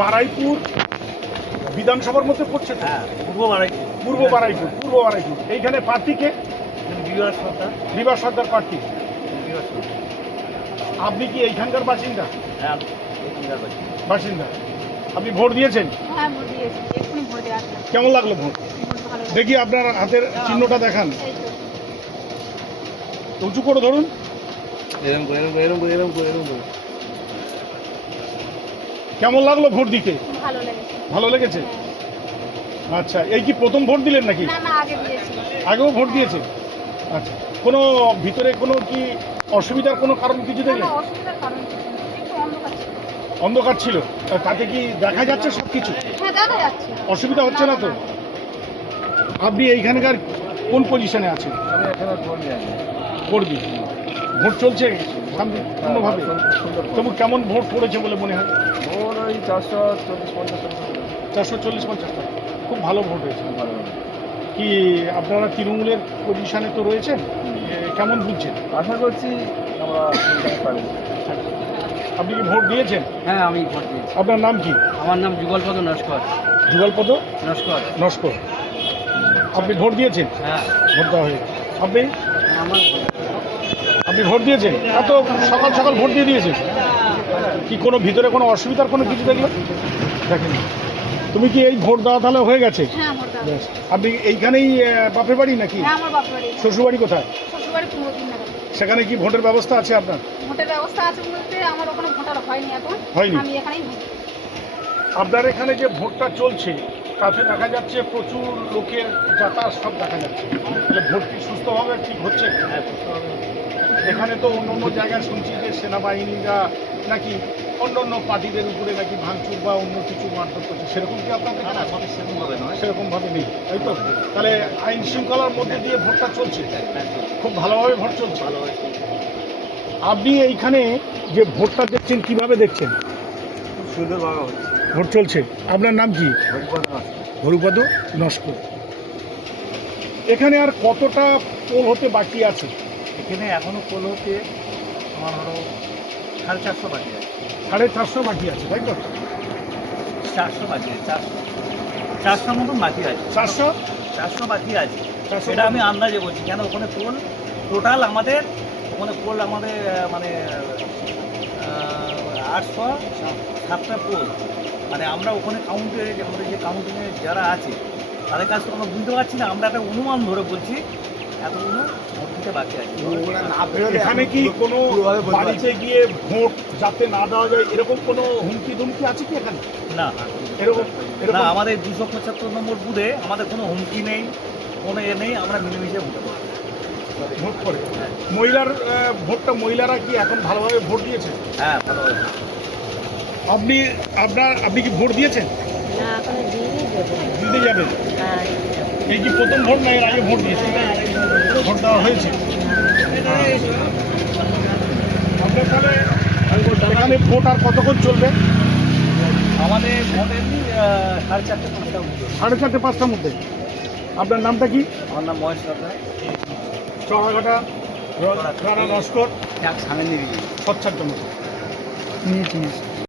বারাইপুর বিধানসভার মধ্যে পড়ছে তো? হ্যাঁ, পূর্ব বারাইপুর এইখানে প্রার্থীকে বিভাস সর্দার প্রার্থী। আপনি কি এইখানকার বাসিন্দা? হ্যাঁ, বাসিন্দা। আপনি ভোট দিয়েছেন? হ্যাঁ, ভোট দিয়েছি। এক্ষুনি ভোট দিয়ে আসলাম। কেমন লাগলো ভোট? ভোট ভালো লাগছে। দেখি আপনার হাতের চিহ্নটা দেখান, এই তো। উঁচু করে ধরুন। কেমন লাগলো ভোট দিতে? ভালো লেগেছে। ভালো লেগেছে? হ্যাঁ। আচ্ছা, এই কি প্রথম ভোট দিলেন নাকি? না, আগে দিয়েছি। আগেও ভোট দিয়েছে? আচ্ছা, কোনো ভিতরে কোনো কি অসুবিধার কোনো কারণ কিছু না, দেখলেন? অসুবিধার কারণ কিছু নেই। একটু অন্ধকার ছিল। অন্ধকার ছিল, তাতে কি দেখা যাচ্ছে সব কিছু? হ্যাঁ, দেখা যাচ্ছে। অসুবিধা হচ্ছে না তো? আপনি এইখানকার কোন পজিশনে আছেন? আমি এখানে ভোট দিয়ে আছি। করবি ভোট চলছে শান্তিপূর্ণভাবে? তবু কেমন ভোট পড়েছে বলে মনে হয়? ভোট ওই 440-50 440-50 খুব ভালো ভোট হয়েছে। ভালো। কি আপনারা তৃণমূলের পজিশনে তো রয়েছেন, কেমন বুঝছেন? আশা করছি আমরা পারবো। আপনি কি ভোট দিয়েছেন? হ্যাঁ, আমি ভোট দিয়েছি। আপনার নাম কি? আমার নাম যুগলপদ নস্কর। যুগলপদ নস্কর। নস্কর। আপনি ভোট দিয়েছেন? হ্যাঁ, ভোট দেওয়া হয়ে আপনি আমার আপনি ভোট দিয়েছেন? এত সকাল সকাল ভোট দিয়ে দিয়েছেন? কি কোনো ভিতরে কোনো অসুবিধার কোনো কিছু দেখলেন? দেখেন, তুমি কি এই ভোট দেওয়া তাহলে হয়ে গেছে? হ্যাঁ, ভোট দেওয়া। বেশ। আপনি এইখানেই বাপের বাড়ি নাকি? হ্যাঁ, আমার বাপের বাড়ি। শ্বশুরবাড়ি কোথায়? শ্বশুরবাড়ি পূর্বদিন নগর। সেখানে কি ভোটের ব্যবস্থা আছে আপনার? ভোটের ব্যবস্থা আছে বলতে আমার ওখানে ভোটার হয়নি এখন। হয়নি? আমি এখানেই ভোট দিই। আপনার এখানে যে ভোটটা চলছে তাতে দেখা যাচ্ছে প্রচুর লোকের যাতায়াত সব দেখা যাচ্ছে, তাহলে ভোট কি সুস্থভাবে ঠিক হচ্ছে? এখানে তো অন্য অন্য জায়গায় শুনছি যে সেনাবাহিনীরা নাকি অন্য অন্য পার্টিদের উপরে নাকি ভাঙচুর বা অন্য কিছু মারধর করছে, সেরকম কি আপনাদের এখানে আছে? সেরকমভাবে নয়। সেরকমভাবে নেই, তাই তো? তাহলে আইন শৃঙ্খলার মধ্যে দিয়ে ভোটটা চলছে, খুব ভালোভাবে ভোট চলছে। ভালো হয়েছে। আপনি এইখানে যে ভোটটা দেখছেন কিভাবে দেখছেন? খুব সুন্দরভাবে হচ্ছে। ভোট চলছে। আপনার নাম কি? হরিপদ নস্কর। হরিপদ নস্কর। এখানে আর কতটা পোল হতে বাকি আছে? এখানে এখনো পোল হতে আমার হলো 450 বাকি আছে। 450 বাকি আছে, তাই তো? 400 বাকি আছে। 400 মতন বাকি আছে। 400 বাকি আছে। 400 সেটা আমি আন্দাজে বলছি, কেন ওখানে পোল টোটাল আমাদের ওখানে পোল আমাদের মানে 807টা পোল, মানে আমরা ওখানে কাউন্টে আমাদের যে কাউন্টিংয়ে যারা আছে তাদের কাছ থেকে আমরা বুঝতে পারছি না, আমরা একটা অনুমান ধরে বলছি এতগুলো ভোট দিতে বাকি আছে। এখানে কি কোনো বাড়িতে গিয়ে ভোট যাতে না দেওয়া যায় এরকম কোনো হুমকি ধুমকি আছে কি এখানে? না, এরকম না, আমাদের 275 নম্বর বুথে আমাদের কোনো হুমকি নেই, কোনো নেই, আমরা মিলেমিশে ভোট করি। ভোট করে মহিলার ভোটটা মহিলারা কি এখন ভালোভাবে ভোট দিয়েছে? হ্যাঁ, ভালো হয়েছে। আপনি কি ভোট দিয়েছেন? না, এখনো দিইনি, দেবো। দিতে যাবেন? হ্যাঁ। এই কি প্রথম ভোট না এর আগে ভোট দিয়েছেন? ভোট দেওয়া হয়েছে। আপনার তাহলে এখানে ভোট আর কতক্ষণ চলবে? আমাদের ভোট এমনি 4:30 5টা উঠবে। 4:30 5টার মধ্যে। আপনার নামটা কি? আমার নাম মহেশ সরকার। চড়াঘাটা রানা নস্কর সামনে নিবি স্বচ্ছার জন্য নিয়েছি।